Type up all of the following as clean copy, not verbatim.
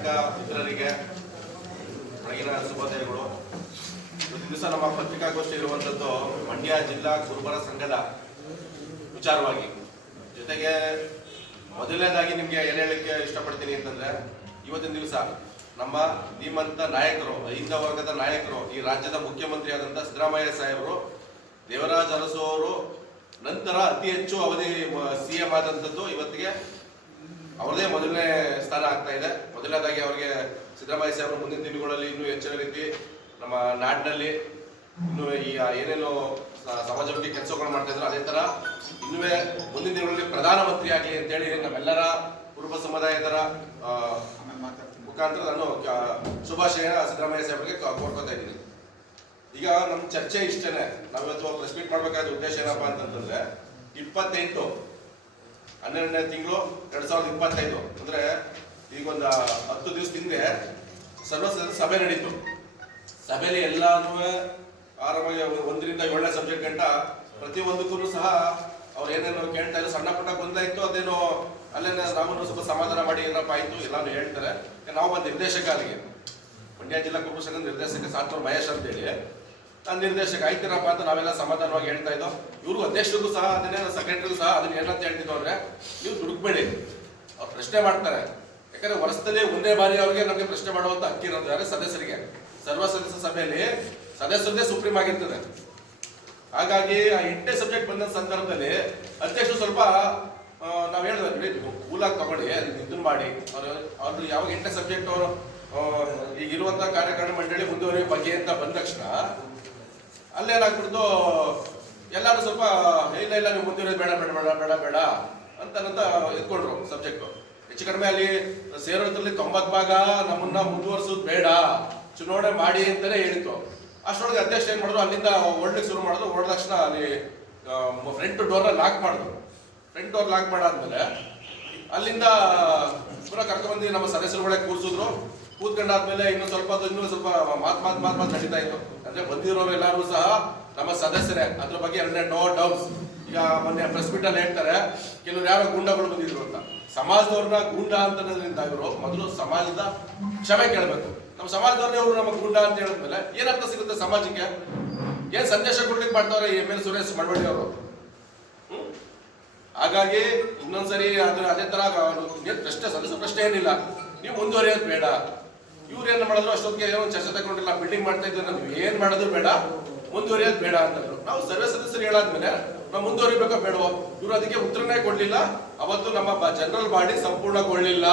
ಪತ್ರಿಕಾ ಮಿತ್ರರಿಗೆ ಬೆಳಗಿನ ಶುಭೋದಯಗಳು. ಇವತ್ತು ದಿವಸ ನಮ್ಮ ಪತ್ರಿಕಾಗೋಷ್ಠಿ ಇರುವಂಥದ್ದು ಮಂಡ್ಯ ಜಿಲ್ಲಾ ಕುರುಬರ ಸಂಘದ ವಿಚಾರವಾಗಿ. ಜೊತೆಗೆ ಮೊದಲನೇದಾಗಿ ನಿಮಗೆ ಏನು ಹೇಳಲಿಕ್ಕೆ ಇಷ್ಟಪಡ್ತೀನಿ ಅಂತಂದ್ರೆ, ಇವತ್ತಿನ ದಿವಸ ನಮ್ಮ ಧೀಮಂತ ನಾಯಕರು, ಅಹಿಂದ ವರ್ಗದ ನಾಯಕರು, ಈ ರಾಜ್ಯದ ಮುಖ್ಯಮಂತ್ರಿ ಆದಂಥ ಸಿದ್ದರಾಮಯ್ಯ ಸಾಹೇಬರು, ದೇವರಾಜ ಅರಸು ಅವರು ನಂತರ ಅತಿ ಹೆಚ್ಚು ಅವಧಿ CM ಆದಂಥದ್ದು ಇವತ್ತಿಗೆ ಅವರದೇ ಮೊದಲನೇ ಸ್ಥಾನ ಆಗ್ತಾ ಇದೆ. ಮೊದಲನೇದಾಗಿ ಅವರಿಗೆ ಸಿದ್ದರಾಮಯ್ಯ ಸಾಹೇಬರು ಮುಂದಿನ ದಿನಗಳಲ್ಲಿ ಇನ್ನೂ ಹೆಚ್ಚಿನ ರೀತಿ ನಮ್ಮ ನಾಡಿನಲ್ಲಿ ಇನ್ನು ಈ ಏನೇನು ಸಮಾಜಮುಖಿ ಕೆಲಸಗಳು ಮಾಡ್ತಾ ಇದ್ರು ಅದೇ ತರ ಇನ್ನೂ ಮುಂದಿನ ದಿನಗಳಲ್ಲಿ ಪ್ರಧಾನಮಂತ್ರಿ ಆಗಲಿ ಅಂತೇಳಿ ನಮ್ಮೆಲ್ಲರ ಕುರುಬ ಸಮುದಾಯದರ ಮುಖಾಂತರ ನಾನು ಶುಭಾಶಯ ಸಿದ್ದರಾಮಯ್ಯ ಸಾಹೇಬರಿಗೆ ಕೋರ್ಕೋತಾ ಇದ್ದೀನಿ. ಈಗ ನಮ್ಮ ಚರ್ಚೆ ಇಷ್ಟೇನೆ. ನಾವಿವತ್ತು ಪ್ರೆಸ್ ಮೀಟ್ ಮಾಡ್ಬೇಕಾದ ಉದ್ದೇಶ ಏನಪ್ಪಾ ಅಂತಂದ್ರೆ 28/12ನೇ ತಿಂಗಳು 2025 ಅಂದ್ರೆ ಈಗೊಂದು 10 ದಿವಸದ ಹಿಂದೆ ಸರ್ವಸದಸ್ಯ ಸಭೆ ನಡೀತು. ಸಭೆಯಲ್ಲಿ ಎಲ್ಲಾನು ಆರಾಮಾಗಿ 1ರಿಂದ 7ನೇ ಸಬ್ಜೆಕ್ಟ್ ಗಂಟ ಪ್ರತಿಯೊಂದಕ್ಕೂ ಸಹ ಅವ್ರು ಏನೇನು ಕೇಳ್ತಾ ಇದ್ರು, ಸಣ್ಣ ಪುಟ್ಟ ಗೊಂದಲ ಇತ್ತು, ಅದೇನೋ ಅಲ್ಲೇನೆ ನಾವು ಸ್ವಲ್ಪ ಸಮಾಧಾನ ಮಾಡಿ ಏನಪ್ಪ ಆಯ್ತು ಎಲ್ಲಾನು ಹೇಳ್ತಾರೆ. ನಾವು ಒಂದು ನಿರ್ದೇಶಕ ಅಲ್ಲಿಗೆ ಮಂಡ್ಯ ಜಿಲ್ಲಾ ಕುರುಬ ಸಂಘದ ನಿರ್ದೇಶಕ ಸಾತ್ನೂರ್ ಮಹೇಶ್ ಅಂತೇಳಿ ನಾನು ನಿರ್ದೇಶಕ ಆಯ್ತಿರಪ್ಪ ಅಂತ ನಾವೆಲ್ಲ ಸಮಾಧಾನವಾಗಿ ಹೇಳ್ತಾ ಇದ್ದೋ. ಇವ್ರಿಗೂ ಅಧ್ಯಕ್ಷರಿಗೂ ಸಹ ಅದನ್ನೇ, ಸೆಕ್ರೆಟರಿಗೂ ಸಹ ಅದನ್ನ ಏನಂತ ಹೇಳ್ತಿದ್ದೋ ಅಂದ್ರೆ, ನೀವು ದುಡುಕ್ಬೇಡಿ, ಅವ್ರು ಪ್ರಶ್ನೆ ಮಾಡ್ತಾರೆ. ಯಾಕಂದ್ರೆ ವರ್ಷದಲ್ಲಿ ಒಂದೇ ಬಾರಿ ಅವ್ರಿಗೆ ನಮಗೆ ಪ್ರಶ್ನೆ ಮಾಡುವಂತ ಹಕ್ಕಿ ಇರೋದು ಸದಸ್ಯರಿಗೆ. ಸರ್ವ ಸದಸ್ಯ ಸಭೆಯಲ್ಲಿ ಸದಸ್ಯರದೇ ಸುಪ್ರೀಂ ಆಗಿರ್ತದೆ. ಹಾಗಾಗಿ ಆ 8ನೇ ಸಬ್ಜೆಕ್ಟ್ ಬಂದ ಸಂದರ್ಭದಲ್ಲಿ ಅಧ್ಯಕ್ಷರು ಸ್ವಲ್ಪ ನಾವ್ ಹೇಳಿದ್ವಿ, ನೀವು ಕೂಲಾಗಿ ತಗೊಳ್ಳಿ, ಇದನ್ನ ಮಾಡಿ ಅವ್ರು ಯಾವಾಗ 8ನೇ ಸಬ್ಜೆಕ್ಟ್ ಈಗಿರುವಂತಹ ಕಾರ್ಯಕಾರಿಣಿ ಮಂಡಳಿ ಮುಂದುವರಿಯುವ ಬಗ್ಗೆ ಅಂತ ಬಂದ ತಕ್ಷಣ ಅಲ್ಲೇನಾಗ್ಬಿಡ್ತು, ಎಲ್ಲರೂ ಸ್ವಲ್ಪ ಇಲ್ಲ ನೀವು ಮುಂದುವರಿಯೋದು ಬೇಡ ಬೇಡ ಬೇಡ ಬೇಡ ಬೇಡ ಅಂತ ಎತ್ಕೊಂಡ್ರು ಸಬ್ಜೆಕ್ಟ್. ಹೆಚ್ಚು ಕಡಿಮೆ ಅಲ್ಲಿ ಸೇರೋದ್ರಲ್ಲಿ 90 ಭಾಗ ನಮ್ಮನ್ನ ಮುಂದುವರಿಸೋದು ಬೇಡ, ಚುನಾವಣೆ ಮಾಡಿ ಅಂತಾನೆ ಹೇಳಿತ್ತು. ಅಷ್ಟರೊಳಗೆ ಅಧ್ಯಕ್ಷ ಏನ್ ಮಾಡಿದ್ರು, ಅಲ್ಲಿಂದ ಓಡ್ಲಿಕ್ಕೆ ಶುರು ಮಾಡಿದ್ರು. ಓಡಿದ ತಕ್ಷಣ ಅಲ್ಲಿ ಫ್ರಂಟ್ ಡೋರ್ನ ಲಾಕ್ ಮಾಡಿದ್ರು. ಫ್ರಂಟ್ ಡೋರ್ ಲಾಕ್ ಮಾಡಾದ್ಮೇಲೆ ಅಲ್ಲಿಂದ ಪುನಃ ಕರ್ಕೊಂಡ್ಬಂದು ನಮ್ಮ ಸದಸ್ಯರುಗಳೇ ಕೂರಿಸಿದ್ರು. ಕೂತ್ಕೊಂಡಾದ್ಮೇಲೆ ಇನ್ನೂ ಸ್ವಲ್ಪ ಮಾತು ನಡೀತಾ ಇತ್ತು. ಅಂದ್ರೆ ಬಂದಿರೋರು ಎಲ್ಲರೂ ಸಹ ನಮ್ಮ ಸದಸ್ಯರೇ. ಅದ್ರ ಬಗ್ಗೆ ಎರಡನೇ ನೋ ಡೌಟ್ಸ್. ಈಗ ಮೊನ್ನೆ ಪ್ರೆಸ್ ಮೀಟ್ ಅಲ್ಲಿ ಹೇಳ್ತಾರೆ, ಕೆಲವರು ಯಾರೋ ಗೂಂಡಗಳು ಬಂದಿದ್ರು ಅಂತ. ಸಮಾಜದವ್ರನ್ನ ಗೂಂಡ ಅಂತದ್ರಿಂದ ಇವರು ಮೊದಲು ಸಮಾಜದ ಕ್ಷಮೆ ಕೇಳಬೇಕು. ನಮ್ಮ ಸಮಾಜದವ್ರನ್ನೇ ಅವರು ನಮ್ಮ ಗೂಂಡ ಅಂತ ಹೇಳಿದ್ಮೇಲೆ ಏನರ್ಥ ಸಿಗುತ್ತೆ ಸಮಾಜಕ್ಕೆ? ಏನ್ ಸಂದೇಶ ಕೊಡ್ಲಿಕ್ಕೆ ಮಾಡ್ತಾವ್ರೆ ಈ ಮೇಲೆ ಸುರೇಶ್ ಮಳವಳ್ಳಿ ಅವರು? ಹಾಗಾಗಿ ಇನ್ನೊಂದ್ಸರಿ ಅದೇ ತರ ಪ್ರಶ್ನೆ ಸದಸ್ಯ ಪ್ರಶ್ನೆ ಏನಿಲ್ಲ, ನೀವು ಮುಂದುವರಿಯೋದು ಬೇಡ. ಇವ್ರು ಏನ್ ಮಾಡಿದ್ರು, ಅಷ್ಟೊತ್ತಿಗೆ ಏನೋ ಚರ್ಚೆ ತಗೊಂಡಿಲ್ಲ, ಬಿಲ್ಡಿಂಗ್ ಮಾಡ್ತಾ ಇದ್ರೆ ನಾವು ಏನ್ ಮಾಡೋದು ಬೇಡ, ಮುಂದುವರಿಯೋದು ಬೇಡ ಅಂತಂದ್ರು. ನಾವು ಸರ್ವ ಸದಸ್ಯರು ಹೇಳಾದ್ಮೇಲೆ ನಾವು ಮುಂದುವರಿಬೇಕೋ ಬೇಡವೋ? ಇವ್ರು ಅದಕ್ಕೆ ಉತ್ತರನೇ ಕೊಡ್ಲಿಲ್ಲ. ಅವತ್ತು ನಮ್ಮ ಜನರಲ್ ಬಾಡಿ ಸಂಪೂರ್ಣಗೊಳ್ಳಿಲ್ಲ.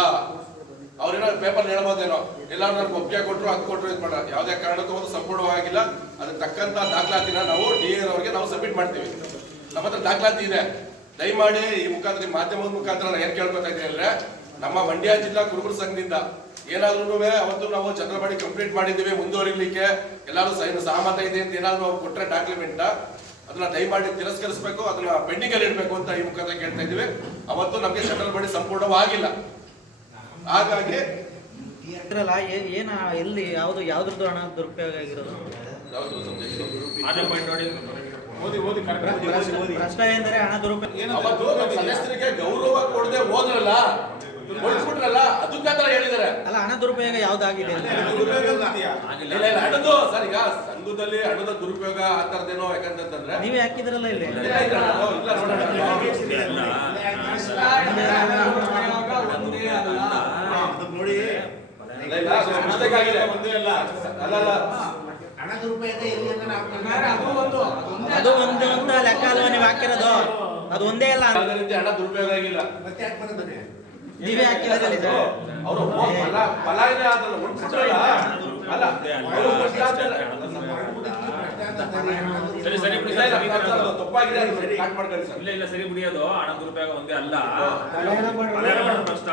ಅವ್ರೇನೋ ಪೇಪರ್ ಹೇಳ್ಬೋದೇನೋ, ಎಲ್ಲಾರು ನನ್ಗೆ ಒಪ್ಪಿಗೆ ಕೊಟ್ಟರು, ಅದು ಕೊಟ್ಟರು, ಇದು ಮಾಡ, ಯಾವುದೇ ಕಾರಣಕ್ಕೂ ಒಂದು ಸಂಪೂರ್ಣವಾಗಿಲ್ಲ. ಅದಕ್ಕೆ ತಕ್ಕಂತ ದಾಖಲಾತಿನ ನಾವು DA ಅವರಿಗೆ ನಾವು ಸಬ್ಮಿಟ್ ಮಾಡ್ತೀವಿ. ನಮ್ಮ ಹತ್ರ ದಾಖಲಾತಿ ಇದೆ. ದಯಮಾಡಿ ಈ ಮುಖಾಂತರ, ಮಾಧ್ಯಮದ ಮುಖಾಂತರ ನಾನು ಏನ್ ಕೇಳ್ಕೊತಾ ಇದ್ದೀನಿ ಅಂದ್ರೆ, ನಮ್ಮ ಮಂಡ್ಯ ಜಿಲ್ಲಾ ಕುರುಬರ ಸಂಘದಿಂದ ಏನಾದ್ರೂ ಅವತ್ತು ನಾವು ಜನರಲ್ ಬಾಡಿ ಕಂಪ್ಲೀಟ್ ಮಾಡಿದ್ದೀವಿ, ಮುಂದುವರಿಲಿಕ್ಕೆ ಎಲ್ಲರೂ ಸಹಮತ ಇದೆ ಅಂತ ಏನಾದ್ರು ನಾವು ಕೊಟ್ಟರೆ ಡಾಕ್ಯುಮೆಂಟ್, ಅದನ್ನ ದಯಮಾಡಿ ತಿರಸ್ಕರಿಸಬೇಕು, ಅದನ್ನ ಪೆಂಡಿಂಗ್ ಅಲ್ಲಿ ಇಡಬೇಕು ಅಂತ ಈ ಮುಖಾಂತರ ಕೇಳ್ತಾ ಇದ್ದೀವಿ. ಅವತ್ತು ನಮಗೆ ಜನರಲ್ ಬಾಡಿ ಸಂಪೂರ್ಣವಾಗಿಲ್ಲ. ಹಾಗಾಗಿ ಏನ ಎಲ್ಲಿ ಯಾವ್ದ್ರದ್ದು ಹಣ ದುರುಪಯೋಗ ಆಗಿರೋದು? ಪ್ರಶ್ನೆ ಎಂದರೆ ಹಣ ದುರುಪಯೋಗ. ಸದಸ್ಯರಿಗೆ ಗೌರವ ಕೊಡದೆ ಹೋದ್ರಲ್ಲ, ಕೊಡ್ಬಿಟ್ರಲ್ಲ, ಅದಕ್ಕಾದ್ರ ಹೇಳಿದ್ದಾರೆ. ಅಲ್ಲ, ಹಣ ದುರುಪಯೋಗ ಯಾವ್ದಾಗಿದೆ? ಹಣದು ಸರ್, ಈಗ ಸಂಘದಲ್ಲಿ ಹಣದ ದುರುಪಯೋಗ ಆ ತರದೇನೋ, ಯಾಕಂತಂದ್ರೆ ನೀವೇ ಹಾಕಿದ್ರಲ್ಲ ಇಲ್ಲಿ. ಅದು ಒಂದು ಅಂತ ಲೆಕ್ಕ ಅಲ್ವಾ ನೀವು ಹಾಕಿರೋದು? ಅದು ಒಂದೇ ಅಲ್ಲ, ಹಣ ದುರುಪಯೋಗ ಆಗಿಲ್ಲ. ನೀವೇ ಹಾಕಿರೋದು. ಅವರು ಫಲ ಇದೆ ಅದಲ್ಲ, ಅಲ್ಲ ತಪ್ಪಾಗಿದೆ, ಇಲ್ಲ ಸರಿ ಬಿಡಿಯೋದು. ಹಣ ದುರುಪಯೋಗ ಒಂದೇ ಅಲ್ಲ,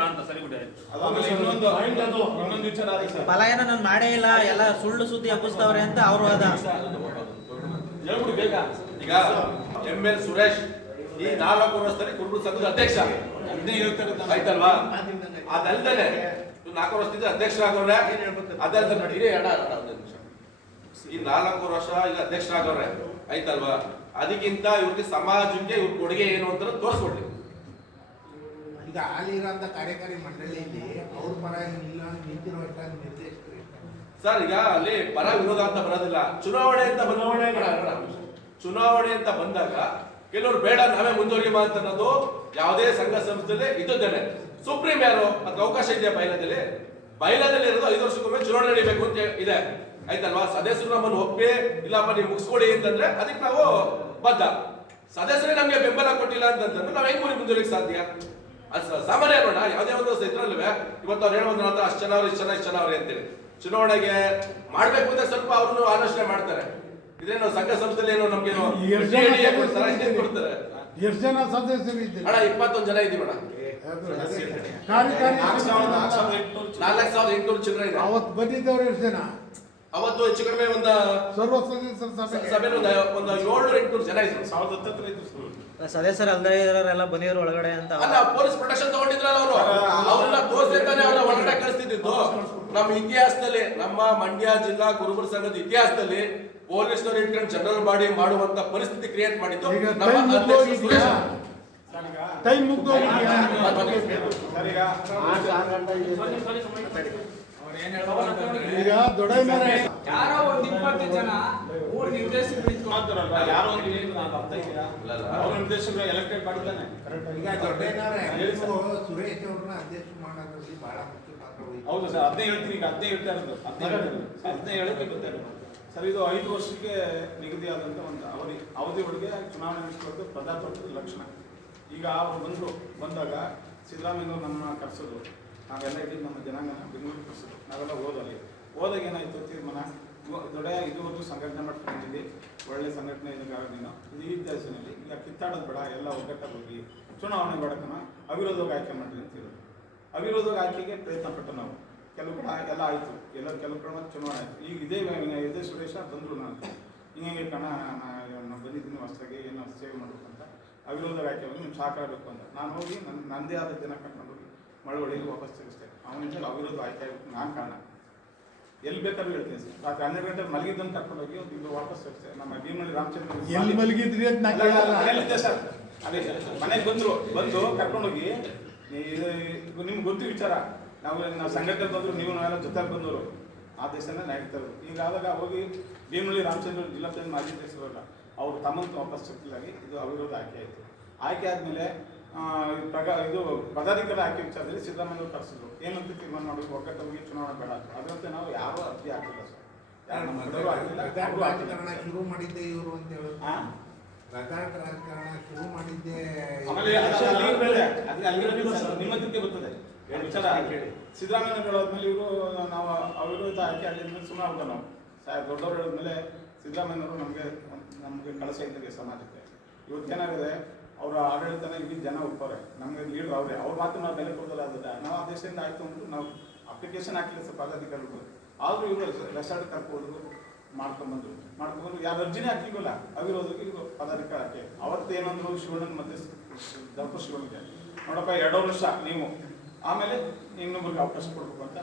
ಅಂತ ಸರಿ ಬಿಡಿ. ಪಲಾಯನ ನಾನು ಮಾಡೇ ಇಲ್ಲ, ಎಲ್ಲ ಸುಳ್ಳು ಸುದ್ದಿ ಹಬ್ಬಿಸ್ತವ್ರೆ ಅಂತ ಅವರು ಅದ ಹೇಳ್ಬಿಡ್ಬೇಕಾ? ಈಗ ML ಸುರೇಶ್ ಈ 4 ವರ್ಷದಲ್ಲಿ ಕುರುಬರ ಸಂಘದ ಅಧ್ಯಕ್ಷ ಆಯ್ತಲ್ವಾ? ಅದಲ್ದೇನೆ 4 ವರ್ಷದಿಂದ ಅಧ್ಯಕ್ಷರಾಗವ್ರೆ. ಅದಲ್ದ ನೋಡಿ ಅಣ್ಣ ಈ 4 ವರ್ಷ ಈಗ ಅಧ್ಯಕ್ಷರಾಗವ್ರೆ ಆಯ್ತಲ್ವಾ? ಅದಕ್ಕಿಂತ ಇವ್ರಿಗೆ ಸಮಾಜಕ್ಕೆ ಇವ್ರ ಕೊಡುಗೆ ಏನು ಅಂತ ತೋರಿಸ್ಕೊಡ್ಲಿ. ಈಗ ಹಾಲಿರೋಂಥ ಕಾರ್ಯಕಾರಿ ಮಂಡಳಿಯಲ್ಲಿ ಅವ್ರ ಪರ ನಿಂತಿರೋ ನಿರ್ದೇಶಕರು ಸರ್ ಈಗ ಅಲ್ಲಿ ಪರ ವಿರೋಧ ಅಂತ ಬರೋದಿಲ್ಲ, ಚುನಾವಣೆ ಅಂತ ಬಂದಾಗ ಕೆಲವರು ಬೇಡ ನಾವೇ ಮುಂದುವರಿಯುವ ಅಂತ ಅನ್ನೋದು ಯಾವುದೇ ಸಂಘ ಸಂಸ್ಥೆಯಲ್ಲಿ ಇದ್ದದ್ದೇನೆ. ಸುಪ್ರೀಂ ಯಾರು ಅದಕ್ಕೆ ಅವಕಾಶ ಇದೆಯಾ? ಬೈಲಾದಲ್ಲಿ ಇರೋದು 5 ವರ್ಷಕ್ಕೊಮ್ಮೆ ಚುನಾವಣೆ ನಡೀಬೇಕು ಅಂತ ಇದೆ, ಆಯ್ತಲ್ವಾ? ಸದಸ್ಯರು ನಮ್ಮನ್ನು ಒಪ್ಪಿ ಇಲ್ಲಪ್ಪ ನೀವು ಮುಗಿಸ್ಕೊಡಿ ಅಂತಂದ್ರೆ ಅದಕ್ಕೆ ನಾವು ಬದ್ಧ. ಸದಸ್ಯರೇ ನಮ್ಗೆ ಬೆಂಬಲ ಕೊಟ್ಟಿಲ್ಲ ಅಂತಂದ್ರೆ ನಾವ್ ಹೆಂಗ್ ಮುಂದುವರಿಯಕ್ಕೆ ಸಾಧ್ಯ? ಅದು ಸಾಮಾನ್ಯ ನೋಡ, ಯಾವುದೇ ಒಂದು ಇದ್ರಲ್ವೇ ಇವತ್ತು ಅವ್ರು ಹೇಳೋದ್ರ ಅಷ್ಟು ಜನ ಅವ್ರು ಇಷ್ಟು ಜನ ಅವ್ರೆ ಅಂತೇಳಿ ಚುನಾವಣೆಗೆ ಮಾಡ್ಬೇಕು ಅಂತ ಸ್ವಲ್ಪ ಅವ್ರನ್ನು ಆಲೋಚನೆ ಮಾಡ್ತಾರೆ. ಇದೇನು ಸಂಘ ಸಂಸ್ಥೆಯಲ್ಲಿ ಏನೋ ನಮ್ಗೇನು ಕೊಡ್ತಾರೆ? ಎಷ್ಟು ಜನ ಸದಸ್ಯರು ಇದ್ದೀರಿ? ಅಣ್ಣ 21 ಜನ ಇದೀವಿ ಅಣ್ಣ. ಕಾರ್ಯಕಾರಿ 4800 ಚಿಲ್ಲರೆ ಇದೆ. ಅವತ್ತು ಬಂದಿದ್ದವ್ರು ಎಷ್ಟು ಜನ? ಅವತ್ತು ಹೆಚ್ಚು ಕಡಿಮೆ ಒಂದು ಸರ್ವ ಸದಸ್ಯರ ಸಭೆಯಲ್ಲಿ ಒಂದು 700-800 ಜನ ಇದ್ರು. ಸದಸ್ಯರು ಅಲ್ದೇ ಇರೋರೆಲ್ಲ ಬಂದಿದ್ರು ಒಳಗಡೆ ಅಂತ. ಅಲ್ಲ, ಪೊಲೀಸ್ ಪ್ರೊಟೆಕ್ಷನ್ ತಗೊಂಡಿದ್ರಲ್ಲ ಅವರು, ಅವ್ರನ್ನ ತೋರಿಸಿರ್ತಾನೆ ಅವ್ರನ್ನ ಒಳಗಡೆ ಕಳಿಸ್ತಿದ್ದು. ನಮ್ಮ ಇತಿಹಾಸದಲ್ಲಿ, ನಮ್ಮ ಮಂಡ್ಯ ಜಿಲ್ಲಾ ಕುರುಬರ ಸಂಘದ ಇತಿಹಾಸದಲ್ಲಿ ಪೊಲೀಸ್ನವ್ರು ಇಟ್ಕೊಂಡು ಜನರಲ್ ಬಾಡಿ ಮಾಡುವಂತ ಪರಿಸ್ಥಿತಿ ಕ್ರಿಯೇಟ್ ಮಾಡಿದ್ದು ನಮ್ಮ ಅಧ್ಯಕ್ಷ ಸುರೇಶ್. ಟೈಮ್ ಮುಗ್ದೋಗಿದ್ಯಾ? ಈಗ ದೊಡ್ಡ ಯಾರೋ ಒಂದು 20 ಜನ ಊರ್ ನಿರ್ದೇಶಕರು ಮಾತಾಡಲ್ವಾ? ಯಾರೋ ಒಂದು ಅರ್ಥ ಇದೆಯಾ? ಅವ್ರ ನಿರ್ದೇಶಕರು ಎಲೆಕ್ಟೆಡ್ ಮಾಡಿದ್ದಾನೆ. ಈಗ ದೊಡ್ಡೇನಾರೆ ಸುರೇಶ್ ಅವ್ರನ್ನ ಅಧ್ಯಕ್ಷ ಮಾಡೋದ್ರಲ್ಲಿ ಬಹಳ ಮುಖ್ಯ ಪಾತ್ರ ವಹಿಸ್ತಾರೆ. ಹೌದು ಸರ್, ಅದನ್ನೇ ಹೇಳ್ತೀನಿ. ಈಗ ಅದನ್ನೇ ಹೇಳ್ತಾ ಇರೋದು, ಅದನ್ನೇ ಹೇಳಕ್ಕೆ ಬರ್ತಾ ಇರೋದು ಸರ್. ಇದು 5 ವರ್ಷಕ್ಕೆ ನಿಗದಿಯಾದಂಥ ಒಂದು ಅವಧಿಯೊಳಗೆ ಚುನಾವಣೆ ನಡೆಸ್ಕೊಳ್ಳೋದು ಪ್ರಜಾಪ್ರಭುತ್ವದ ಲಕ್ಷಣ. ಈಗ ಅವರು ಬಂದಾಗ ಸಿದ್ದರಾಮಯ್ಯನವರು ನಮ್ಮನ್ನ ಕರೆಸೋದು, ನಾವೆಲ್ಲ ಇಡೀ ನಮ್ಮ ಜನಾಂಗನ ಬೆಂಗಳೂರು ಕರೆಸೋದು, ನಾವೆಲ್ಲ ಹೋದಾಗ ಏನಾಯ್ತು ತೀರ್ಮಾನ, ಇದುವರೆಗೂ ಸಂಘಟನೆ ಮಾಡ್ಕೊಂಡಿದ್ದೀವಿ, ಒಳ್ಳೆ ಸಂಘಟನೆ ಇದು ಈ ದೇಶದಲ್ಲಿ ಈಗ ಕಿತ್ತಾಡೋದು ಬೇಡ, ಎಲ್ಲ ಒಗ್ಗಟ್ಟಾಗಿ ಹೋಗಿ ಚುನಾವಣೆ ಬೇಡಕನ ಅವಿರೋಧವಾಗಿ ಆಯ್ಕೆ ಮಾಡಲಿ ಅಂತ ಹೇಳಿದ್ರು. ಅವಿರೋಧವಾಗಿ ಆಯ್ಕೆಗೆ ಪ್ರಯತ್ನ ಪಟ್ಟು ನಾವು ಕೆಲವು ಕಡೆ ಎಲ್ಲ ಆಯಿತು, ಕೆಲವು ಕಡೆ ಚುನಾವಣೆ ಆಯಿತು. ಈಗ ಇದೇ ಸುರೇಶ ಬಂದರು, ನಾನು ಹಿಂಗೆ ಕಣ ನಾನು ಬಂದಿದ್ದೀನಿ ಹೊಸದಾಗಿ ಏನೋ ಸೇವೆ ಮಾಡಬೇಕು ಅಂತ ಅವಿರೋಧವಾಗಿ ಆಯ್ಕೆ ಹೋಗಿ ನೀವು ಸಾಕಾಗಬೇಕು ಅಂತ ನಾನು ಹೋಗಿ ನನ್ನದೇ ಆದ ಜನ ಕರ್ಕೊಂಡು ಹೋಗಿ ಮಳವಳ್ಳಿಗೆ ವಾಪಸ್ ತೆಗಿಸ್ತೇನೆ. ಅವನಿಂದ ಅವಿರೋಧ ಆಯ್ಕೆ ಆಗಬೇಕು, ನಾನು ಕಾರಣ. ಎಲ್ಲಿ ಬೇಕಾದ್ರೂ ಹೇಳ್ತೀನಿ ಸರ್. ರಾತ್ರಿ 12 ಗಂಟೆ ಮಲಗಿದ್ದನ್ನು ಕರ್ಕೊಂಡೋಗಿ ಒಂದು ಇಬ್ಬರು ವಾಪಸ್ ತೆಗಿಸ್ತೇವೆ. ನಮ್ಮ ಭೀಮಳ್ಳಿ ರಾಮಚಂದ್ರ ಎಲ್ಲಿ ಮಲಗಿದ್ರಿ ಅಂತ ಸರ್, ಅದೇ ಮನೆಗೆ ಬಂದು ಕರ್ಕೊಂಡೋಗಿ ನಿಮ್ಗೆ ಗೊತ್ತು ವಿಚಾರ, ನಾವು ಸಂಘಟನೆ ಬಂದರು, ನೀವು ನಾವೆಲ್ಲ ಜೊತೆಗೆ ಬಂದವರು ಆ ದೇಶನ ನಾಯ್ತಾರೆ. ಈಗ ಆದಾಗ ಹೋಗಿ ಭೀಮಳ್ಳಿ ರಾಮಚಂದ್ರ ಜಿಲ್ಲಾ ಪಂಚಾಯತ್ ಮಾಜಿ ಅಧ್ಯಕ್ಷರಲ್ಲ, ಅವರು ತಮ್ಮಂತ ವಾಪಸ್ ಸಿಕ್ಕಿಲಾಗಿ ಇದು ಅವಿರೋಧ ಆಯ್ಕೆ ಆಯಿತು. ಆಯ್ಕೆ ಆದಮೇಲೆ ಇದು ಪದಾಧಿಕಾರಿ ಆಯ್ಕೆ ವಿಚಾರದಲ್ಲಿ ಸಿದ್ದರಾಮಯ್ಯವರು ಕರೆಸಿದ್ರು. ಏನಂತ ತೀರ್ಮಾನ ಮಾಡಬೇಕು, ಒಗ್ಗಟ್ಟಾಗಿ ಚುನಾವಣೆ ಬೇಡ ಅಂತ. ಅದರಂತೆ ನಾವು ಯಾರೂ ಅರ್ಜಿ ಹಾಕಿಲ್ಲ ಸರ್. ರಾಜಕಾರಣ ಶುರು ಮಾಡಿದ್ದೆ ಇವರು ಅಂತ ಹೇಳೋದು, ರಾಜಕಾರಣ ಶುರು ಮಾಡಿದ್ದೆ. ನಿಮ್ಮದಕ್ಕೆ ಬರ್ತದೆ ವಿಚಾರ. ಸಿದ್ದರಾಮಯ್ಯ ಹೇಳೋದ್ಮೇಲೆ ಇವರು ನಾವು ಅವಿರೋಧ ಆಯ್ಕೆ ಆಗಿದ್ಮೇಲೆ ಸುಮ್ಮನೆ ಆಗ್ಬೋದು. ನಾವು ದೊಡ್ಡವರು ಹೇಳಿದ್ಮೇಲೆ ಸಿದ್ದರಾಮಯ್ಯವರು ನಮಗೆ ಕಳಸ ಇದ್ದಾರೆ ಸಮಾಜಕ್ಕೆ. ಇವತ್ತೇನಾಗಿದೆ, ಅವರ ಆಡಳಿತನ ಇಡೀ ಜನ ಒಪ್ಪವ್ರೆ, ನಮಗೆ ಲೀಡರ್ ಅವರೇ, ಅವ್ರ ಮಾತು ನಾವು ಬೆಲೆ ಕೊಡೋದಿಲ್ಲ. ಆದ್ರೆ ನಾವು ಆ ದೇಶದಿಂದ ಆಯ್ತು ಅಂದ್ಬಿಟ್ಟು ನಾವು ಅಪ್ಲಿಕೇಶನ್ ಹಾಕಿಲ್ಲ ಸರ್ ಪದಾಧಿಕಾರಿಗಳು. ಆದರೂ ಇವರು ರೆಸಾರ್ಟ್ ಕರ್ಕೊಂಡು ಮಾಡ್ಕೊಂಡ್ಬಂದ್ರು ಯಾರು ಅರ್ಜಿನೇ ಹಾಕಿಲ್ವಲ್ಲ, ಅವಿರೋಧಕ್ಕೆ ಇದು ಪದಾಧಿಕಾರಿ ಹಾಕಿ. ಅವತ್ತೇನಂದ್ರು ಶಿವಣ್ಣನ ಮತ್ತೆ ದಪ್ಪ ಶಿವನಿಗೆ ನೋಡಪ್ಪ 2 ವರ್ಷ ನೀವು, ಆಮೇಲೆ ಇನ್ನೊಬ್ರಿಗೆ ಅವಕಾಶ ಕೊಡ್ಬೇಕು ಅಂತ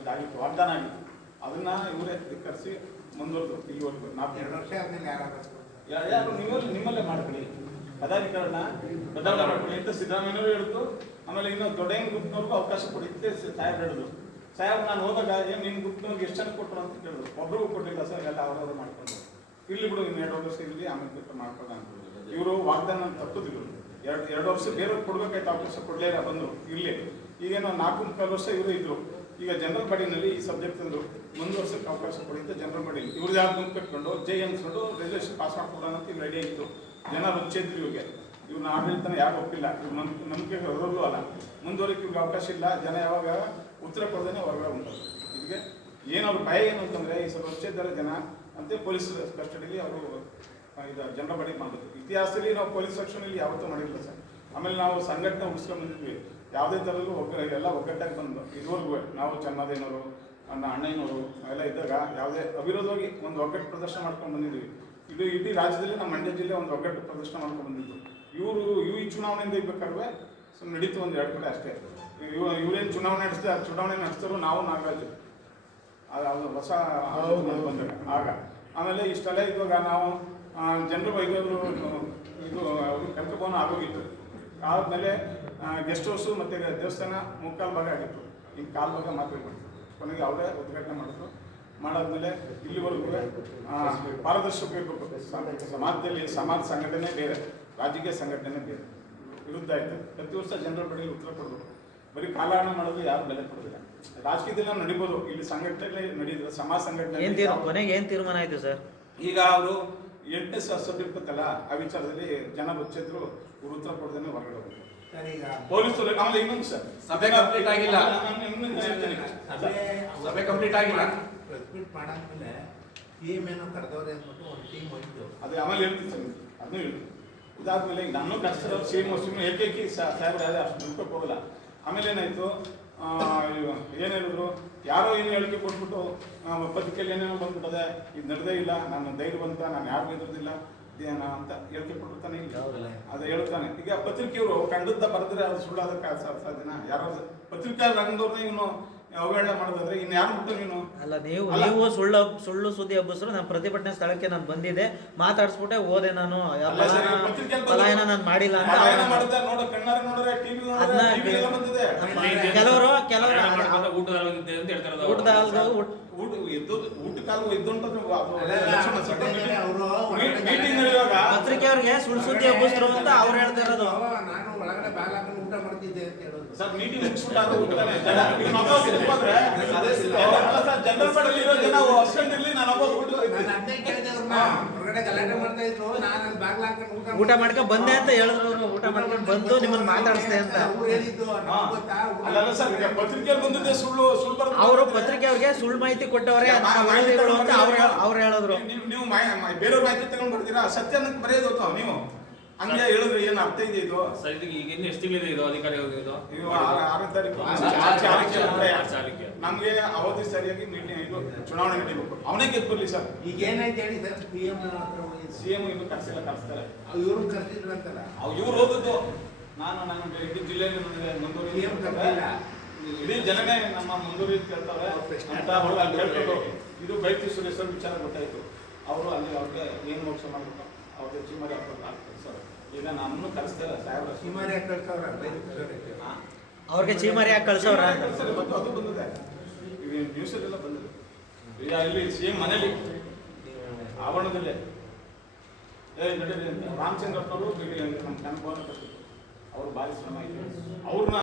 ಇದಾಗಿತ್ತು, ವಾಗ್ದಾನ ಆಗಿತ್ತು. ಅದನ್ನ ಇವರೇ ಧಿಕ್ಕರಿಸಿ ಮುಂದುವರೆದು ಈವರೆಗೂ 2 ವರ್ಷ ಆದ್ಮೇಲೆ ಯಾರು ನಿಮ್ಮಲ್ಲೇ ಮಾಡ್ಕೊಳ್ಳಿ, ಪದಾಧಿಕಾರನ ಬದಲಾವಣೆ ಮಾಡ್ಕೊಳ್ಳಿ ಅಂತ ಸಿದ್ದರಾಮಯ್ಯನವರು ಹೇಳಿದ್ರು. ಆಮೇಲೆ ಇನ್ನು ದೊಡ್ಡ ಗ್ರೂಪ್ನವ್ರಿಗೂ ಅವಕಾಶ ಕೊಡಿತ್ತೆ ಸಾಹೇಬ್ ಹೇಳಿದ್ರು. ಸಾಹೇಬ್ ನಾನು ಹೋದಾಗ ಏನು ನಿನ್ನ ಗ್ರೂಪ್ನವ್ರಿಗೆ ಎಷ್ಟು ಜನ ಕೊಟ್ಟರು ಅಂತ ಕೇಳಿದ್ರು. ಒಬ್ರಿಗೂ ಕೊಟ್ಟಿಲ್ಲ ಸರ್, ಎಲ್ಲ ಅವರವರು ಮಾಡ್ಕೊಂಡು ಇಲ್ಲಿ ಬಿಡು, ಇನ್ನು 2 ವರ್ಷ ಇಲ್ಲಿ ಆಮೇಲೆ ಬಿಟ್ಟು ಮಾಡ್ಕೊಳ್ಳ ಅಂತ. ಇವರು ವಾಗ್ದಾನ ತಪ್ಪುದಿಲ್ಲ. 2 ವರ್ಷ ಬೇರೆಯವ್ರು ಕೊಡ್ಬೇಕಾಯ್ತು, ಅವಕಾಶ ಕೊಡಲೇ ಇಲ್ಲ, ಬಂದರು ಇರಲಿ. ಈಗೇನೋ 4-5 ವರ್ಷ ಇವರು ಇದ್ರು. ಈಗ ಜನರಲ್ ಬಾಡಿನಲ್ಲಿ ಈ ಸಬ್ಜೆಕ್ಟ್ ಅಂದರು ಮುಂದುವರ್ಸಕ್ಕೆ ಅವಕಾಶ ಕೊಡಿದ್ದು ಜನರಲ್ ಬಾಡಿ. ಇವ್ರದ್ದು ಯಾರು ಗುಂಪು ಕಟ್ಕೊಂಡು ಜೈ ಅನ್ಸ್ಕೊಂಡು ರೆಸಲ್ಯೂಷನ್ ಪಾಸ್ ಮಾಡ್ಕೊಡೋಣ ಅಂತ ಇವ್ರು ರೆಡಿ ಆಗಿತ್ತು. ಜನ ರುಚಿದ್ರು ಇವ್ರಿಗೆ, ಇವ್ರನ್ನ ಆಡಳಿತನ ಯಾರು ಒಪ್ಪಿಲ್ಲ, ಇವ್ರು ನಂಬಿಕೆ ಹೊರಲ್ಲೂ ಅಲ್ಲ, ಮುಂದುವರಿಕೆ ಇವ್ರಿಗೆ ಅವಕಾಶ ಇಲ್ಲ. ಜನ ಯಾವಾಗ ಉತ್ತರ ಕೊಡದೇನೆ ಹೊರಗಡೆ ಉಂಟು. ಇದಕ್ಕೆ ಏನವ್ರ ಭಯ ಏನು ಅಂತಂದರೆ, ಈ ಸ್ವಲ್ಪ ರುಚಿದ್ದಾರೆ ಜನ ಅಂತ ಪೊಲೀಸ್ ಕಸ್ಟಡಿಲಿ ಅವರು ಇದು ಜನರಲ್ ಬಾಡಿ ಮಾಡೋದು. ಇತಿಹಾಸದಲ್ಲಿ ನಾವು ಪೊಲೀಸ್ ಸೆಕ್ಷನಲ್ಲಿ ಯಾವತ್ತೂ ಮಾಡಿರಲಿಲ್ಲ ಸರ್. ಆಮೇಲೆ ನಾವು ಸಂಘಟನೆ ಉಳಿಸ್ಕೊಂಡು ಬಂದಿದ್ವಿ, ಯಾವುದೇ ಥರಲ್ಲೂ ಎಲ್ಲ ಒಗ್ಗಟ್ಟಾಗಿ ಬಂದು ಇದುವರೆಗೂ ನಾವು ಚೆನ್ನದೇನವರು ಅಣ್ಣಯ್ಯನವರು ಎಲ್ಲ ಇದ್ದಾಗ ಯಾವುದೇ ಅವಿರೋಧವಾಗಿ ಒಂದು ಒಗ್ಗಟ್ಟು ಪ್ರದರ್ಶನ ಮಾಡ್ಕೊಂಡು ಬಂದಿದ್ವಿ. ಇದು ಇಡೀ ರಾಜ್ಯದಲ್ಲಿ ನಮ್ಮ ಮಂಡ್ಯ ಜಿಲ್ಲೆ ಒಂದು ಒಗ್ಗಟ್ಟು ಪ್ರದರ್ಶನ ಮಾಡ್ಕೊಂಡು ಬಂದಿದ್ದು. ಈ ಚುನಾವಣೆಯಿಂದ ಇರ್ಬೇಕಾದ್ರೆ ಸುಮ್ಮನೆ ನಡೀತು 1-2 ಕಡೆ ಅಷ್ಟೇ. ಇವ್ರೇನು ಚುನಾವಣೆ ನಡೆಸ್ತಾರೋ ನಾವು ನಾಗರಾಜ್ ಅದು ಹೊಸ ಬಂದಾಗ ಆಗ. ಆಮೇಲೆ ಇಷ್ಟೆಲ್ಲ ಇದ್ದಾಗ ನಾವು ಜನರು ವೈದ್ಯರು ಇದು ಕಲ್ಪಭವನ ಆಗೋಗಿತ್ತು. ಆದಮೇಲೆ ಗೆಸ್ಟ್ ಹೌಸು ಮತ್ತು ದೇವಸ್ಥಾನ ಮುಕ್ಕಾಲು ಭಾಗ ಆಗಿತ್ತು. ಈಗ ಕಾಲು ಭಾಗ ಮಾತ್ರ ಮಾಡಿದ್ರು. ಕೊನೆಗೆ ಅವರೇ ಉದ್ಘಾಟನೆ ಮಾಡಿದ್ರು. ಮಾಡಾದ್ಮೇಲೆ ಇಲ್ಲಿವರೆಗೂ ಪಾರದರ್ಶಕ ಇರಬೇಕು. ಸಮಾಜದಲ್ಲಿ ಸಮಾಜ ಸಂಘಟನೆ ಬೇರೆ, ರಾಜಕೀಯ ಸಂಘಟನೆ ಬೇರೆ, ವಿರುದ್ಧ ಆಯ್ತು. ಪ್ರತಿ ವರ್ಷ ಜನರ ಬಳಿಗೆ ಉತ್ತರ ಕೊಡಬೇಕು. ಬರೀ ಕಾಲಹರಣ ಮಾಡೋದು ಯಾರು ಬೆಲೆ ಕೊಡೋದಿಲ್ಲ. ರಾಜಕೀಯದಲ್ಲಿ ನಡಿಬೋದು, ಇಲ್ಲಿ ಸಂಘಟನೆ ನಡೆಯುತ್ತೆ. ಸಮಾಜ ಸಂಘಟನೆ ಕೊನೆಗೆ ಏನ್ ತೀರ್ಮಾನ ಆಯ್ತು ಸರ್? ಈಗ ಅವರು 8ನೇ ಸಬ್ಜೆಕ್ಟ್ ಇರ್ತಲ್ಲ, ಆ ವಿಚಾರದಲ್ಲಿ ಜನ ಬಚ್ಚಿದ್ರು, ಇವ್ರು ಉತ್ತರ ಕೊಡದೇನೆ ಹೊರಗಡೆ ಹೋಗ್ತಾರೆ. ಸರ್ ಈಗ ಪೊಲೀಸರು ಆಮೇಲೆ ಇನ್ನೊಂದು ಸರ್, ಸಭೆ ಕಂಪ್ಲೀಟ್ ಆಗಿಲ್ಲ. ಸಭೆ ಕಂಪ್ಲೀಟ್ ಆಗಿಲ್ಲ. ಪ್ರೆಸ್ ಮೀಟ್ ಮಾಡಾದ್ಮೇಲೆ ಟೀಮ್ ಏನೋ ಕರೆದವ್ರೆ ಅಂದ್ಬಿಟ್ಟು ಒಂದು ಟೀಮ್ ಹೋಯ್ತು. ಅದೇ ಆಮೇಲೆ ಹೇಳ್ತೀನಿ ಸರ್, ಅದನ್ನೂ ಹೇಳ್ತೀನಿ. ಇದಾದ್ಮೇಲೆ ಈಗ ನಾನು ಕಷ್ಟ ಸೇಮ್ ಸುಮ್ಮನೆ ಏಕೈಕಿ ಸಾಹೇಬ್ರೆ ಅದೇ ಅಷ್ಟು ದುಡ್ಡಕ್ಕೆ ಹೋಗಲ್ಲ. ಆಮೇಲೆ ಏನಾಯ್ತು, ಏನು ಹೇಳಿದ್ರು, ಯಾರೋ ಏನು ಹೇಳಿಕೆ ಕೊಟ್ಬಿಟ್ಟು ಪತ್ರಿಕೆಯಲ್ಲಿ ಏನೇನೋ ಬಂದ್ಬಿಟ್ಟದೆ, ಇದು ನಡೆದೇ ಇಲ್ಲ, ನಾನು ಧೈರ್ಯವಂತ, ನಾನು ಯಾರಿಗೂ ಎದುರುದಿಲ್ಲ ಇದೇನ ಅಂತ ಹೇಳಿಕೆ ಕೊಟ್ಟಿರ್ತಾನೆ. ಇಲ್ಲ ಅದು ಹೇಳ್ತಾನೆ. ಈಗ ಪತ್ರಿಕೆಯವರು ಕಂಡದ್ದ ಬರೆದ್ರೆ ಅದು ಸುಳ್ಳಾದ ಸಾಧ್ಯನಾ? ಯಾರೋ ಪತ್ರಿಕಾ ರಂಗದವ್ರನ್ನ ಇವನು ಅವಹೇಳನ ಮಾಡೋದಾದ್ರೆ ಇನ್ನು ಯಾರು ಬಿಟ್ಟು ನೀನು ಅಲ್ಲ, ನೀವು ಸುಳ್ಳು ಸುದ್ದಿ ಹಬ್ಬಿಸ್ರು. ನಾನು ಪ್ರತಿಭಟನೆ ಸ್ಥಳಕ್ಕೆ ನಾನು ಬಂದಿದ್ದೆ, ಮಾತಾಡಿಸ್ಬಿಟ್ಟೆ ಹೋದೆ. ನಾನು ಪಲಾಯನ ನಾನು ಮಾಡಿಲ್ಲ ಅಂತ ನೋಡ ಕಣ್ಣಾರ ನೋಡ್ರೆ ಟಿವಿ ಬಂದಿದೆ. ಕೆಲವರು ಊಟಕ್ಕಾಗ ಇದ್ದುಂಟು ಪತ್ರಿಕೆಯವ್ರಿಗೆ ಸುಳ್ಳು ಸುದ್ದಿ ಹಬ್ಬಿಸ್ರು ಅಂತ ಅವ್ರು ಹೇಳ್ತಾ ಇರೋದು. ನಾನು ಒಳಗಡೆ ಬಾಗಿಲು ಹಾಕೊಂಡು ಊಟ ಮಾಡ್ತಿದ್ದೆ ಅಂತ ಹೇಳೋದು. ಸರ್ ಮೀಟಿಂಗ್ ಮುಗಿಸ್ಬಿಟ್ಟಾಗ ಊಟನೇ ಜನರಲ್ ಪಡೆಯಲ್ಲಿ ಇರೋ ಜನ ಅಷ್ಟೊಂದಿರ್ಲಿ, ನಾನು ಒಬ್ಬ ಊಟ ನಾನು ಅದೇ ಕೇಳಿದೆ ಅವ್ರನ್ನ, ಹೊರಗಡೆ ಗಲಾಟೆ ಮಾಡ್ತಾ ಇದ್ರು, ನಾನು ಅಲ್ಲಿ ಬಾಗಿಲು ಹಾಕೊಂಡು ಊಟ ಮಾಡ್ಕೊಂಡ್ ಬಂದೆ ಅಂತ ಹೇಳಿದ್ರು ಅವರು. ಊಟ ಮಾಡ್ಕೊಂಡು ಬಂದು ನಿಮ್ಮನ್ನ ಮಾತಾಡಿಸ್ದೆ ಅಂತ ಅವ್ರು ಹೇಳಿದ್ದು ನಮ್ಗೆ ಗೊತ್ತಾ? ಅಲ್ಲ ಸರ್, ಪತ್ರಿಕೆಯಲ್ಲಿ ಬಂದಿದ್ದೆ ಸುಳ್ಳು ಅವರು ಪತ್ರಿಕೆಯವ್ರಿಗೆ ಸುಳ್ಳು ಮಾಹಿತಿ ಕೊಟ್ಟವರೇ ವಿರೋಧಿಗಳು ಅಂತ ಅವ್ರು ಹೇಳಿದ್ರು. ನೀವು ಬೇರೆಯವ್ರ ಮಾಹಿತಿ ತಗೊಂಡು ಬರ್ತೀರಾ, ಸತ್ಯ ಅನ್ನೋದು ಬರೆಯೋದು ನೀವು ಹಂಗೆ ಹೇಳಿದ್ರೆ ಏನು ಅರ್ಥ ಇದೆ ಇದು? ಸರ್ ಇದು ಈಗ ಇನ್ನು ಎಷ್ಟು ತಿಂಗಳಿದೆ ಇದು ಅಧಿಕಾರಿ ಇದು? ಈಗ 6ನೇ ತಾರೀಕು ನಮ್ಗೆ ಅವಧಿ ಸರಿಯಾಗಿ ಮೀಟಿಂಗ್ ಇದು ಚುನಾವಣೆ ನಡೀಬೇಕು. ಅವನೇ ಗೆದ್ದು ಬರ್ಲಿ ಸರ್. ಈಗ ಏನಾಯ್ತು ಹೇಳಿ ಸರ್, PM ಹತ್ರ ಹೋಗಿದ್ದು. CM ಇನ್ನು ಕರ್ಸ್ತಾರೆ. ಇವ್ರು ಕರ್ಸಿದ್ರು ಅಂತಲ್ಲ, ಇವ್ರು ಹೋದದ್ದು. ನಾನು ಇಡೀ ಜಿಲ್ಲೆಯಲ್ಲಿ ಮುಂದೂರಿ PM ಕರ್ಸಿಲ್ಲ. ಇಡೀ ಜನನೇ ನಮ್ಮ ಮುಂದೂರಿ ಕೇಳ್ತಾರೆ ಅಂತ ಅಲ್ಲಿ ಕೇಳ್ಕೊಂಡು ಇದು ಬೈತಿ ಸುರೇಶ್ವರ ವಿಚಾರ ಗೊತ್ತಾಯ್ತು. ಅವರು ಅಲ್ಲಿ ಅವ್ರಿಗೆ ಏನು ಮೋಕ್ಷ ಮಾಡ್ಬೇಕು, ಅವ್ರಿಗೆ ಚಿಮ್ಮರಿ ಹಾಕ್ತಾರೆ ಸರ್. ಈಗ ನಮ್ಮನ್ನು ಕರೆಸ್ತಾರೆ ಸಾಹೇಬ್ರ. ಸುಮಾರು ಯಾಕೆ ಕಳ್ಸವ್ರ? ಅವ್ರಿಗೆ ಚೀಮಾರಿ ಹಾಕಿ ಕಳ್ಸವ್ರ. ಅದು ಬಂದಿದೆ, ಈಗ ನ್ಯೂಸಲ್ಲೆಲ್ಲ ಬಂದಿದೆ. ಈಗ ಇಲ್ಲಿ CM ಮನೇಲಿ ಆವರಣದಲ್ಲೇ ನಡೀಲಿ ಅಂತ ರಾಮಚಂದ್ರಪ್ಪನವರು ನಮ್ಮ ಕನಕಭವನ ಅವರು ಭಾರಿ ಶ್ರಮ ಇದೆ. ಅವ್ರನ್ನ